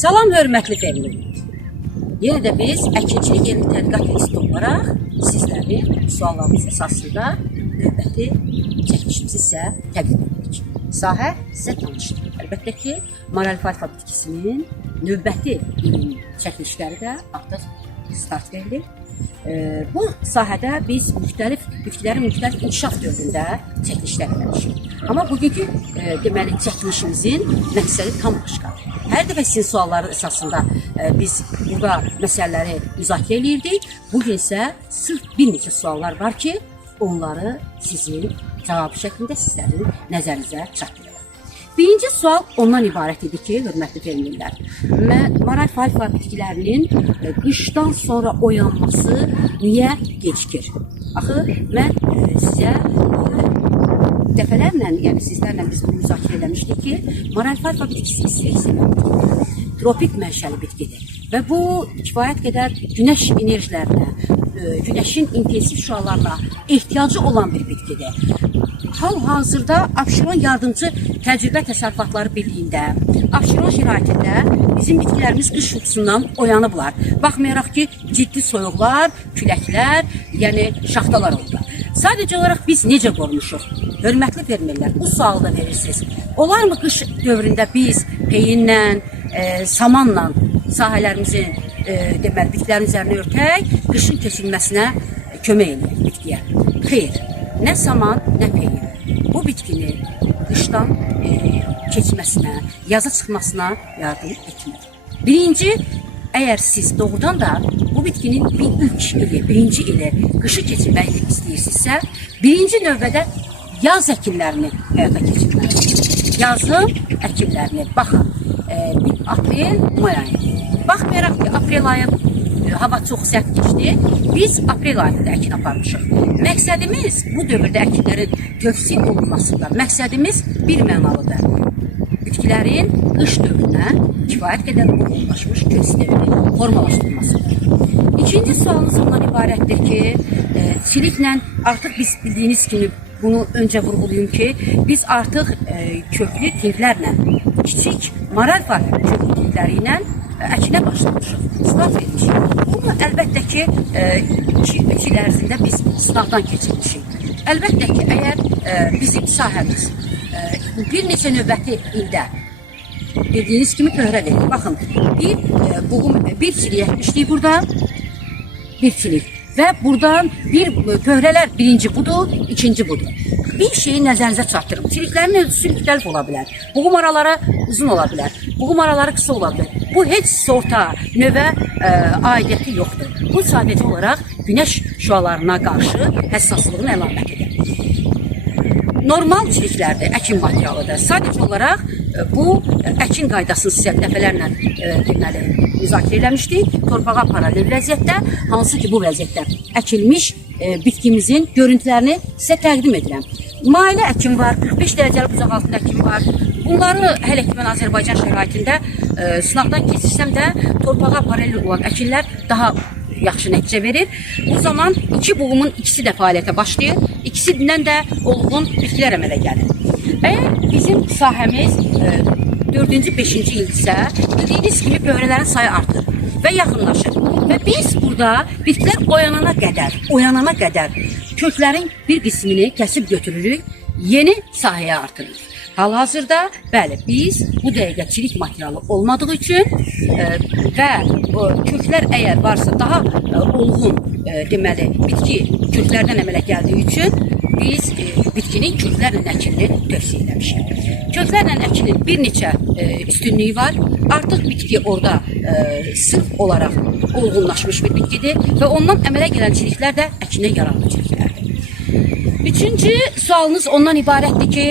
Salam hörmətli fermerlər. Yenə də biz Əkinçilik Elmi Tədqiqat İnstitutu olaraq sizlərin suallarınız əsasında növbəti çəkilişimizi sizə təqdim edirik. Sahə sizə tanışdır. Əlbəttə ki, Maral alfa bitkisinin növbəti ilin çəkilişləri də artıq start verilir. Bu sahədə biz bitkilərin müxtəlif inkişaf dövründə çəkilişlər edirik. Amma bugünkü deməli çəkilişimizin məqsədi tam başqadır. Hər dəfə sizin sualları əsasında biz burada məsələləri müzakirə edirdik. Bugün isə sırf bir neçə suallar var ki, onları sizin cavabı şəklində sizlərin nəzərinizə çatdırırıq. Birinci sual ondan ibarət idi ki, hörmətli fermerlər, Maral alfa bitkilərinin qışdan sonra oyanması niyə gecikir? Axı, mən sizə dəfələrlə, yəni sizlərlə biz bunu müzakirə eləmişdik ki, Maral alfa bitkisi istəyirsən, tropik mənşəli bitkidir və bu kifayət qədər günəş enerjilərinə, günəşin intensiv şüalarına ehtiyacı olan bir bitkidir. Hal-hazırda Abşeron Yardımcı Təcrübə Təsərrüfatları Birliyində, Abşeron şəraitində bizim bitkilərimiz qış yuxusundan oyanıblar. Baxmayaraq ki, ciddi soyuqlar, küləklər, yəni şaxtalar oldu. Sadəcə olaraq biz necə qorumuşuq? Hörmətli fermerlər, bu sualı da verirsiniz. Olar mı qış dövründə biz peyinlə, samanla sahələrimizin, deməli, bitkilərin üzərini örtək, qışın keçilməsinə kömək edir bitkiyə? Xeyr, nə saman, nə peyin. Bu bitkini qışdan keçməsinə, yaza çıxmasına yardım etmir. Birinci, əgər siz doğrudan da bu bitkinin birinci ili qışı keçirmək istəyirsinizsə, birinci növbədə yaz əkinlərini həyata keçirməlisiniz. Yazın əkinlərini, baxın, aprel, may ayı. Baxmayaraq ki, aprel ayı hava çox sərt geçdi, biz aprel ayında əkin aparmışıq. Məqsədimiz bu dövrdə əkinlərin tövsiyə olunmasında, məqsədimiz bir mənalıdır. Bitkilərin qış dövrünə kifayət qədər olgunlaşmış kök sistemini formalaşdırmasıdır. İkinci sualımız ondan ibarətdir ki, çiliklə artıq biz bildiyiniz kimi bunu öncə vurğulayım ki, biz artıq köklü tinklərlə, kiçik Maral alfa köklü tinkləri ilə əkinə başlamışıq, sınav etmişik. Bunu əlbəttə ki, 2 il ərzində biz sınavdan keçirmişik. Əlbəttə ki, əgər bizim sahəmiz bir neçə növbəti ildə bildiyiniz kimi pöhrə verir. Baxın, bir çilik əkmişdik burada, bir çilik. Və buradan pöhrələr birinci budur, ikinci budur. Bir şeyi nəzərinizə çatdırın. Çiliklərin ölçüsü müxtəlif ola bilər. Buğum araları uzun ola bilər. Buğum araları qısa ola bilər. Bu heç sorta, növə aidiyyəti yoxdur. Bu sadəcə olaraq günəş şüalarına qarşı həssaslığın əlamətidir. Normal çiliklərdir, əkin materialıdır. Sadəcə olaraq bu əkin qaydasını sizə dəfələrlə deməli müzakirə eləmişdik. Torpağa paralel vəziyyətdə, hansı ki bu vəziyyətdə əkilmiş bitkimizin görüntülərini sizə təqdim edirəm. Mailə əkin var, 45 dərəcəli bucaq altında əkin var. Bunları hələ ki mən Azərbaycan şəraitində sınavdan keçirsəm də torpağa paralel olan əkinlər daha yaxşı nəticə verir. Bu zaman iki buğumun ikisi də fəaliyyətə başlayır. İkisindən də olğun bitkilər əmələ gəlir. Əgər bizim sahəmiz 4-cü, 5-ci ildirsə, bildiyiniz kimi pöhrələrin sayı artır və yaxınlaşır. Və biz burada bitkilər oyanana qədər köklərin bir qismini kəsib götürürük, yeni sahəyə artırırıq. Hal-hazırda, bəli, biz bu dəqiqə çilik materialı olmadığı üçün və köklər əgər varsa daha olğun, deməli, bitki köklərdən əmələ gəldiyi üçün biz bitkinin köklərlə əkinini tövsiyə eləmişik. Köklərlə əkinin bir neçə üstünlüyü var. Artıq bitki orada sırf olaraq olğunlaşmış bir bitkidir və ondan əmələ gələn çiliklər də əkinə yararlı çiliklərdir. Üçüncü sualınız ondan ibarətdir ki,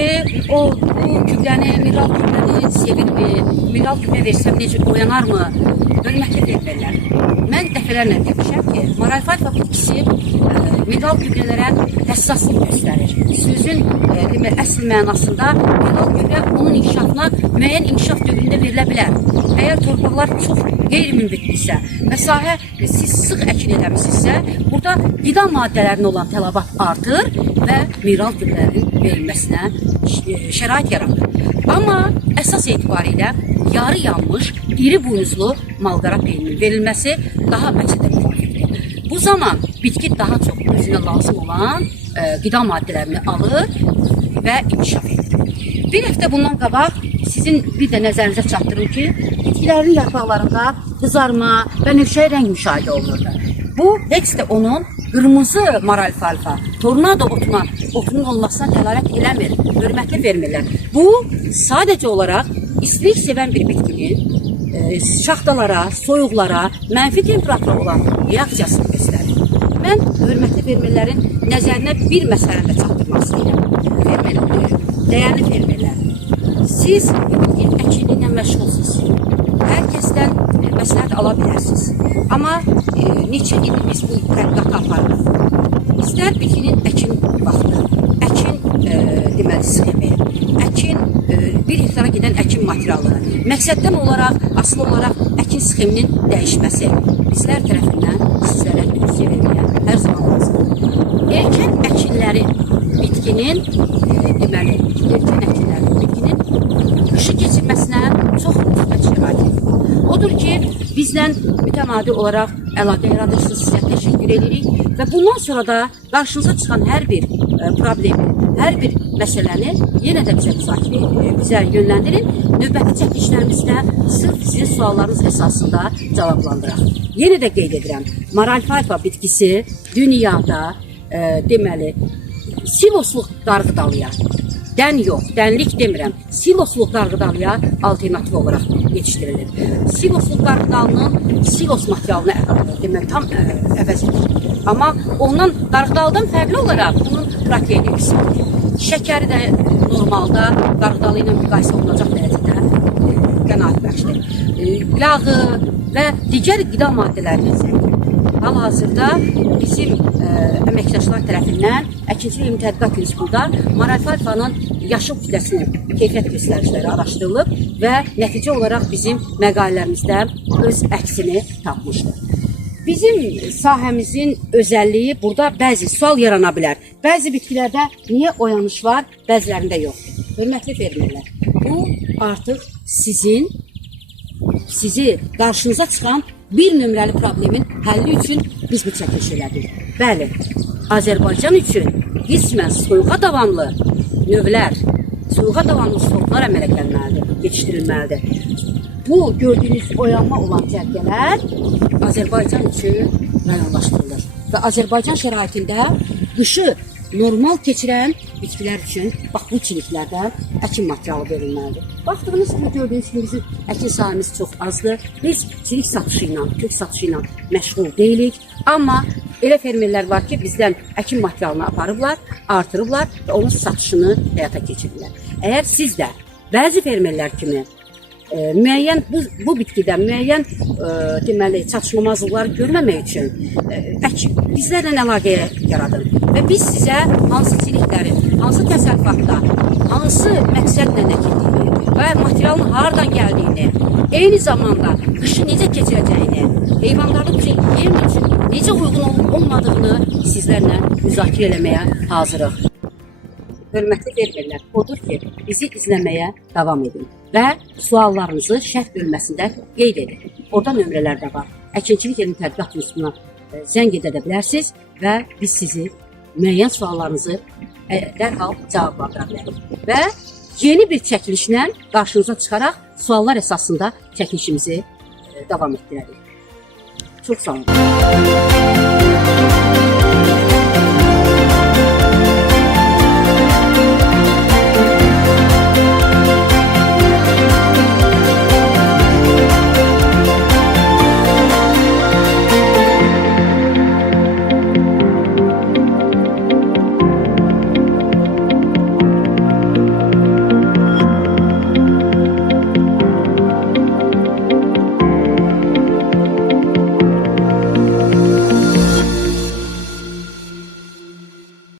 o gübrəni, mineral gübrəni sevirmi, mineral gübrə versəm necə oyanarmı? Hörmətli fermerlər, mən dəfələrlə demişəm ki, Maral alfa bitkisi mineral gübrələrə həssaslıq göstərir. Sözün əsl mənasında mineral gübrə onun inkişafına müəyyən inkişaf dövründə verilə bilər. Əgər torpaqlar çox qeyri-münbitlisə və sahə siz sıx əkin eləmişsinizsə, burada qida maddələrinə olan tələbat artır və mineral türlərinin verilməsinə şərait yaradır. Amma əsas etibarilə yarı yanmış, iri buynuzlu malqara peyninin verilməsi daha məqsədə müvafiqdir. Bu zaman bitki daha çox özünə lazım olan qida maddələrini alır və inkişaf edir. Bir həftə bundan qabaq sizin bir də nəzərinizə çatdırım ki, bitkilərin yarpaqlarında qızarma və növşəyi rəng müşahidə olunurdu. Bu, heç də onun qırmızı maralfalfa, tornado otunun olmasına dəlalət eləmir, hörmətli fermerlər. Bu, sadəcə olaraq istilik sevən bir bitkinin şaxtalara, soyuqlara, mənfi temperatura olan reaksiyasını göstərir. Mən hörmətli fermerlərin nəzərinə bir məsələni çatdırmaq istəyirəm. Fermerlər, dəyərli fermerlər, siz bitkin əkinliyi ilə məşğulsunuz. Hər kəsdən məsləhət ala bilərsiniz. Amma neçə ildir biz bu tədqiqatı aparırıq? İstər bitkinin əkin vaxtı, əkin deməli sxemi, əkin bir hektara gedən əkin materialı, məqsəddən olaraq, asıl olaraq əkin sxeminin dəyişməsi bizlər tərəfindən sizlərə tövsiyə verməyə hər zaman lazımdır. Erkən əkinlərin bitkinin, deməli, erkən əkinlərin bitkinin qışı keçirməsinə çox müsbət şərait edir. Odur ki, bizlə mütəmadi olaraq əlaqə yaradırsınız, sizə təşəkkür edirik və bundan sonra da qarşınıza çıxan hər bir problemi, hər bir məsələni yenə də bizə yönləndirin. Növbəti çəkilişlərimizdə sırf sizin suallarınız əsasında cavablandıraq. Yenə də qeyd edirəm, maralfalfa bitkisi dünyada deməli silosluq qarğıdalıya, dən yox, dənlik demirəm, silosluq qarğıdalıya alternativ olaraq yetişdirilir. Silosluq qarğıdalının silos materialını demək, tam əvəz edir. Amma ondan qarğıdalıdan fərqli olaraq bunun proteini yüksəkdir. Şəkəri də normalda qarğıdalı ilə müqayisə olunacaq dərəcədə qənaət bəxşdir. Yağı və digər qida maddələrinin zəngi. Hal-hazırda bizim əməkdaşlar tərəfindən Əkinçilik Elmi Tədqiqat İnstitutunda maralfalfanın yaşıl kütləsinin keyfiyyət göstəriciləri araşdırılıb və nəticə olaraq bizim məqalələrimizdə öz əksini tapmışdır. Bizim sahəmizin özəlliyi burada bəzi sual yarana bilər. Bəzi bitkilərdə niyə oyanış var, bəzilərində yoxdur. Hörmətli fermerlər, bu artıq sizi qarşınıza çıxan bir nömrəli problemin həlli üçün biz bu çəkiliş elədik. Bəli, Azərbaycan üçün qismən soyuğa davamlı növlər, soyuğa davamlı sortlar əmələ gəlməlidir, yetişdirilməlidir. Bu gördüyünüz oyanma olan cərgələr Azərbaycan üçün rayonlaşdırılır və Azərbaycan şəraitində qışı normal keçirən bitkilər üçün bax bu çiliklərdən əkin materialı verilməlidir. Baxdığınız kimi gördüyünüz kimi bizim əkin sahəmiz çox azdır. Biz çilik satışı ilə, kök satışı ilə məşğul deyilik. Amma elə fermerlər var ki, bizdən əkin materialını aparıblar, artırıblar və onun satışını həyata keçirirlər. Əgər siz də bəzi fermerlər kimi müəyyən bu bitkidən müəyyən deməli çatışmamazlıqları görməmək üçün bizlərlə əlaqəyə yaradın və biz sizə hansı çiliklərin, hansı təsərrüfatda, hansı məqsədlə əkildiyini və materialın haradan gəldiyini, eyni zamanda qışı necə keçirəcəyini, heyvanların üçün, yem üçün necə uyğun olub olmadığını sizlərlə müzakirə eləməyə hazırıq. Hörmətli fermerlər, odur ki, bizi izləməyə davam edin və suallarınızı şərh bölməsində qeyd edin. Orada nömrələr də var. Əkinçilik Elmi Tədqiqat İnstitutuna zəng edə bilərsiniz və biz sizi müəyyən suallarınızı dərhal cavablandıra bilərik. Və yeni bir çəkilişlə qarşınıza çıxaraq suallar əsasında çəkilişimizi davam etdirərik. Çox sağ olun.